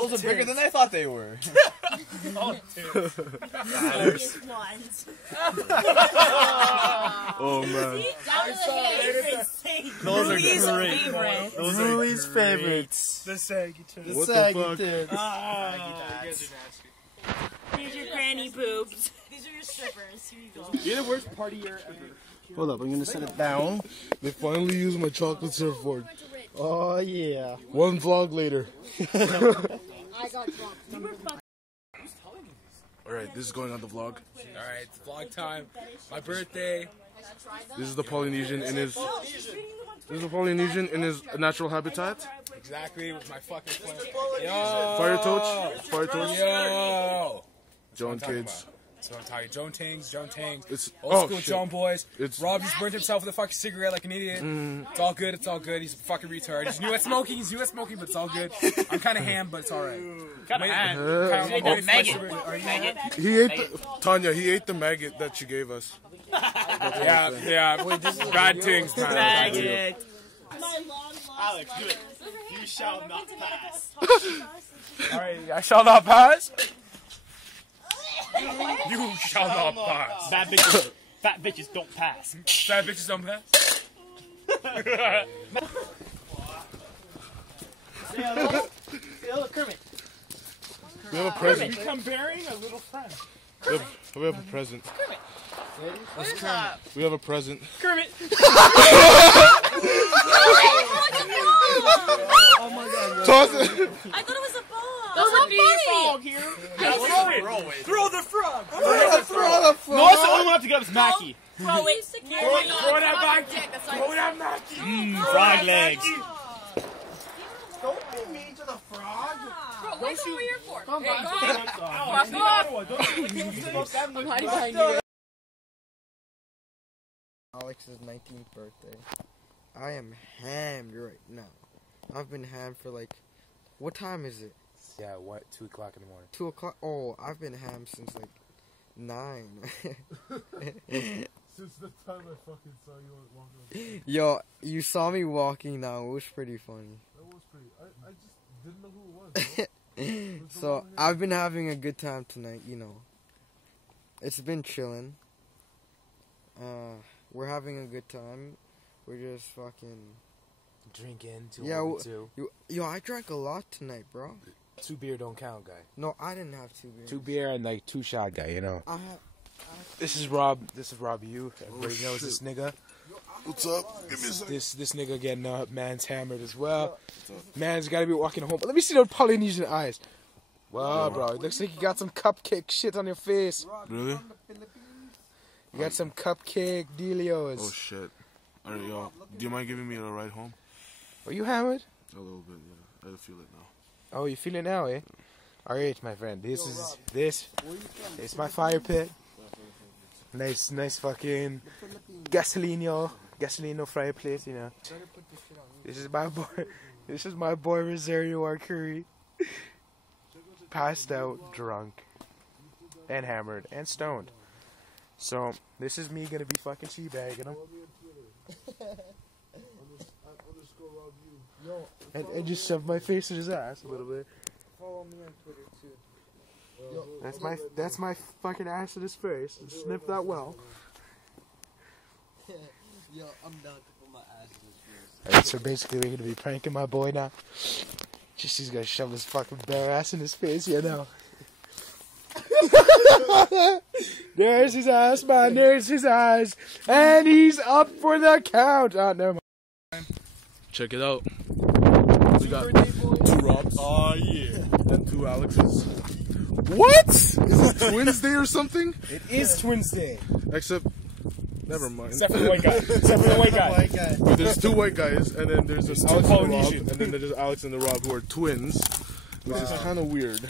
Those are bigger than I thought they were. Oh, dude. Oh man. Those are great. Favorite. Those are Rui's favorites. The saggy tits. What the fuck? You guys are nasty. Here's your granny boobs. These are your strippers. Here you go. You're the worst partier ever. Hold up, I'm gonna set it down. They finally used my chocolate surfboard. Oh yeah. One vlog later. I got drunk. Alright, this is going on the vlog. Alright, it's vlog time. My birthday. This is the Polynesian in his natural habitat. Exactly, with my fucking plan. Fire torch. Fire torch. Yo! Joan kids. So I'm tired. Joan Tings. It's Old school Joan boys. It's Rob just burnt himself with a fucking cigarette like an idiot. It's all good. It's all good. He's a fucking retard. He's new at smoking. But it's all good. I'm kind of ham, but it's all right. Kind of He ate the, Tanya. He ate the maggot that you gave us. Yeah. Bad things, man. Maggot. Alex, do it. You shall not pass. Alright, I shall not pass. You shall not pass. Fat bitches don't pass. Fat bitches don't pass. Kermit. We have a present. Become bearing a little friend. We have a present. We have a present. Kermit. Oh my god. Toss it. I thought it was a ball. That's not funny. Throw the frog. No, it's the only one to get is Mackie. Throw it. Throw that back. Throw that back. Frog legs. Don't be mean to the frog. Bro, what's over here for? Come Hey, on. go. I'm hiding behind you. Alex's 19th birthday. I am hammed right now. I've been hammed for like, what time is it? Yeah, what? 2 o'clock in the morning. 2 o'clock? Oh, I've been hammed since like 9. Since the time I fucking saw you walking. Yo, you saw me walking now. It was pretty funny. That was pretty. I just didn't know who it was. So, I've been having a good time tonight, you know. It's been chilling. We're having a good time. We're just fucking Drinking. Yo, I drank a lot tonight, bro. 2 beer don't count, guy. No, I didn't have 2 beers. 2 beer and like 2 shot guy, you know. I This is Rob. You. Everybody knows this nigga. What's up? Give me a second. This nigga getting up. Man's hammered as well. Man's gotta be walking home. But let me see those Polynesian eyes. Wow, bro. It looks like you got some cupcake shit on your face. Really? You got some cupcake dealios. Oh shit. Alright, yo. Do you mind giving me a ride home? Are you hammered? A little bit, yeah. I feel it now. Oh, you feel it now, eh? Alright, my friend. This is my fire pit. Nice fucking gasolino fireplace, you know. This is my boy Rosario Arcuri. Passed out, drunk, and hammered, and stoned. So, this is me gonna be fucking teabagging him. And just shove my face in his ass a little bit. follow me on Twitter too. That's my fucking ass in his face. Sniff that well. Yo, I'm down to put my ass in his face. Alright, so basically we're gonna be pranking my boy now. Just he's gonna shove his fucking bare ass in his face, you know. There's his ass, man. There's his ass. And he's up for the count. Oh, never mind. Check it out. We got 2 Robs. Oh, yeah. And 2 Alexes. What? Is it Twins Day or something? It is Twins Day. Except, never mind. Except for the white guy. Except for the white guy. But there's 2 white guys, and then there's this Alex and Rob, Polynesian. and then there's Alex and the Rob who are twins, which is kind of weird.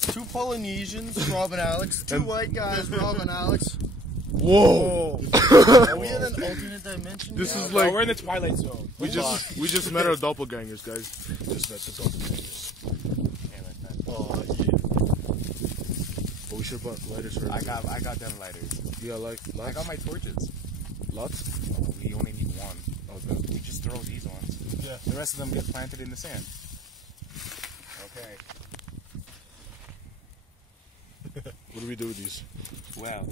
2 Polynesians, Rob and Alex. 2 white guys, Rob and Alex. Whoa! Are we in an alternate dimension? This is No, like we're in the Twilight Zone. we just met our doppelgangers, guys. Just met the doppelgangers. Oh yeah. Oh, we should put lighters for I got them lighters. Yeah, like I lots. got my torches. Lots. Oh, we only need 1. Okay. We just throw these ones. Yeah. The rest of them get planted in the sand. Okay. What do we do with these? Well,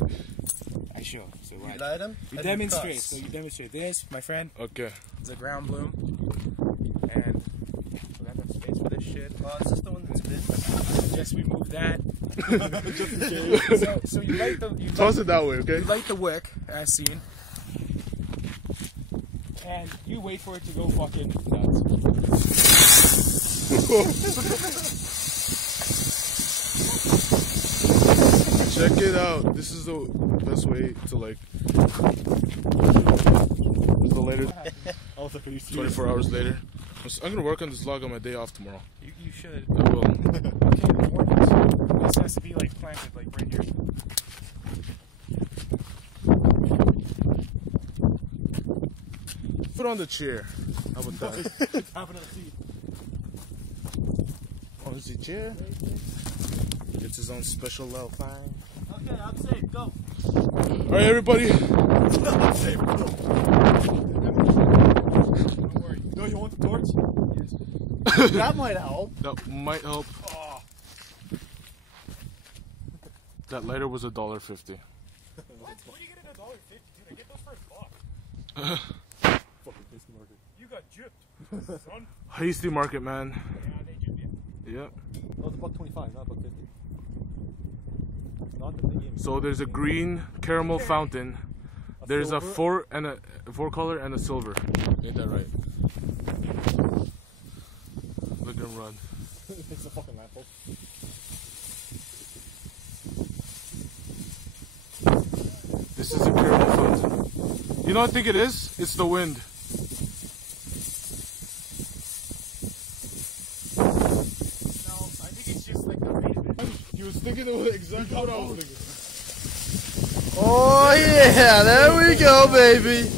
I show. So You what? light them? You demonstrate. So you demonstrate this, my friend. Okay. It's a ground bloom, and we got enough space for this shit. Oh, is this the one that's been? Just remove that. Just in case. So you light the Toss it that way, okay? you light the wick as seen, and you wait for it to go fucking nuts. Check it out. This is the best way to like. The later. 24 hours later. I'm gonna work on this vlog on my day off tomorrow. You should. I will. Okay, this has to be like planted like right here. Put on the chair. How about that? Have another seat. On the chair. It's his own special level. Fine. Okay, I'm safe. Go. Alright, everybody. I'm safe. Go. Don't worry. No, you want the torch? Yes. That might help. That might help. That lighter was $1.50. What? What are you getting $1.50? Dude, I get those for $1. Fucking Hasty Market. You got gypped, son. Hasty Market, man. Yeah, they gypped you. Yep. That was $1.25, not $1.50. Not the big game. So there's a green caramel fountain. There's a four color and a silver. Ain't that right? Look at him run. It's a fucking lamp post. This is a caramel fountain. You know what I think it is? It's the wind. No, I think it's just like the rate of it. He was thinking of exactly what I was thinking. Oh yeah, there we go, baby.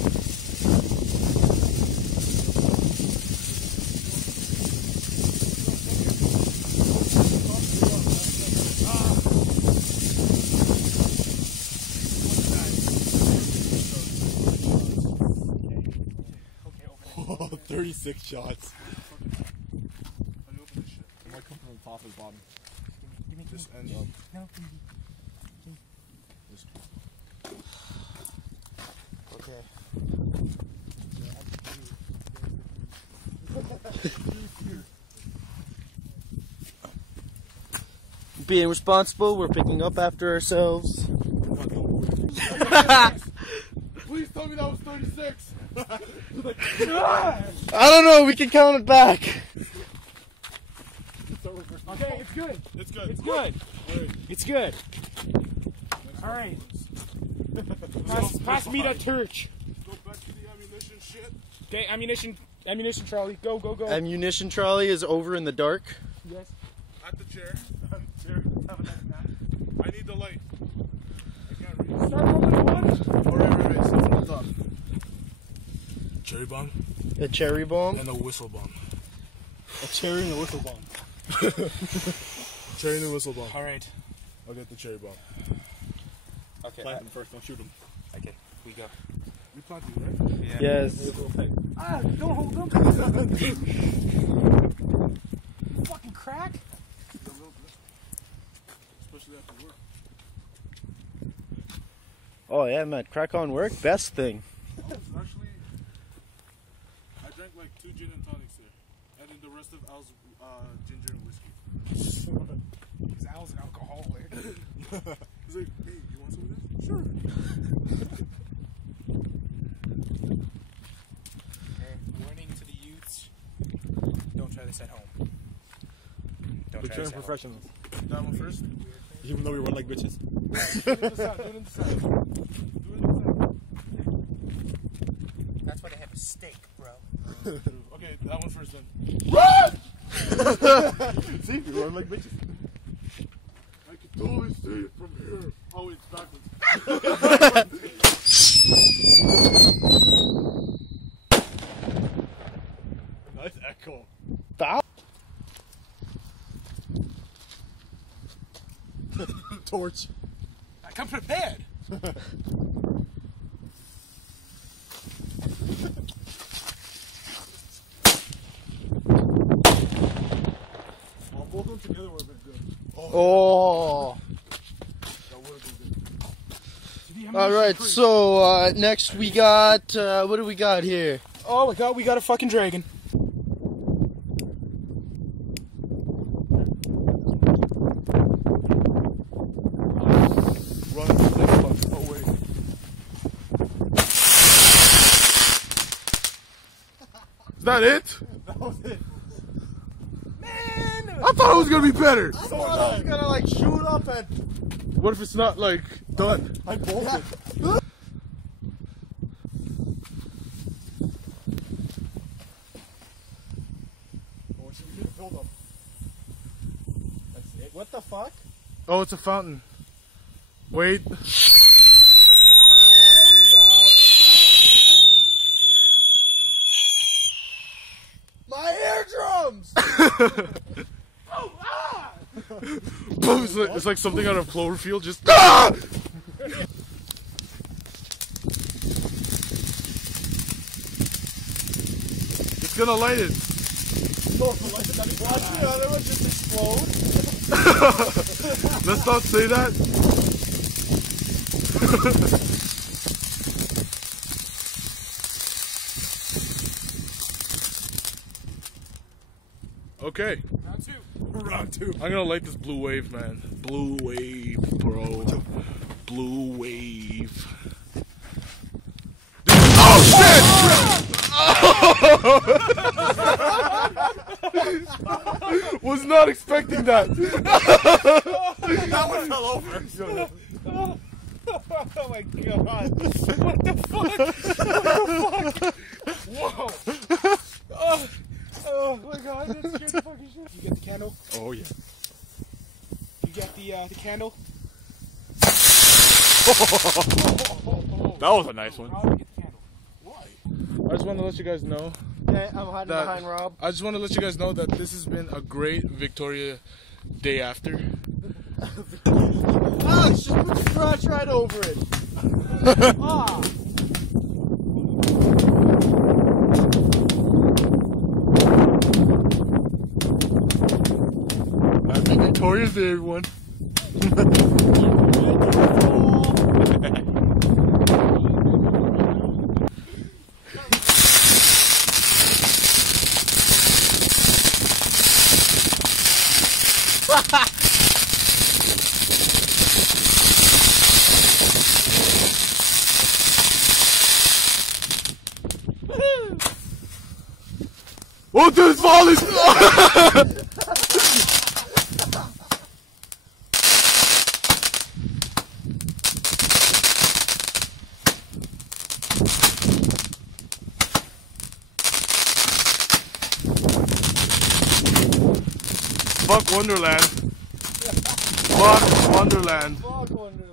Okay, open it. 36 shots. How do you open this shit? It might come from the top or the bottom. Give me This end. No, give me. Okay. Being responsible, we're picking up after ourselves. Please tell me that was 36. I don't know, we can count it back. Okay, it's good. It's good. It's good. Wait. It's good. All right. Pass me that torch. Go back to the ammunition shit. Okay, ammunition trolley. Go, go, go. Ammunition trolley is over in the dark. Yes. At the chair. I need the light. I can't read. Start from the one. Right. So from the top. Cherry bomb A cherry bomb. and a whistle bomb. A cherry and a whistle bomb. Cherry and a whistle bomb. All right. I'll get the cherry bomb. Okay. Plant them first, don't shoot them. Okay. We go. You planted it, right? Yeah. Yes. Ah! Don't hold them. Fucking crack. Especially after work. Oh yeah, man, crack on work, best thing. Actually, I drank like 2 gin and tonics there. And then the rest of Al's ginger and whiskey. Because Al's an alcoholic. He's like, hey, you want some of this? Sure. Okay. Warning to the youths. Don't try this at home. Don't try this at home. Professionals. That one first? Even though we run like bitches. Do it in the side. Do it in the side. Do it in the side. That's why they have a steak, bro. Okay, that one first then. See, we run like bitches. I can totally see it from here. Oh, it's backwards. Nice echo. Torch. I come prepared. Fumble. them together would have been good. Oh. That would have been good. All right, so next we got what do we got here? Oh my god, we got a fucking dragon. Run into this fuck. Oh wait. Is that it? That was it. Man! I thought it was gonna be better. I thought I was gonna like shoot up and What if it's not like done? I bolted. What the fuck? Oh, it's a fountain. Wait. My eardrums! Boom, it's like something out of Cloverfield. Just ah! It's gonna light it. Watch the other one just explode. Let's not say that. Okay. Round two. I'm gonna light this blue wave, man. Blue wave, bro. Blue wave. Oh shit! Was not expecting that. That one fell over. Oh my god. What the fuck? What the fuck? Whoa. Oh my god, that scared the fucking shit. You get the candle? Oh yeah. You get the candle? That was a nice one. Rob, you get the candle. I just want to let you guys know. Okay, I'm hiding That- behind Rob. I just want to let you guys know that this has been a great Victoria day after. Alex, just put the crotch right over it. Ah. Happy Victoria's Day, everyone. Oh, this ball is. Fuck Wonderland. Fuck Wonderland. Fuck Wonderland.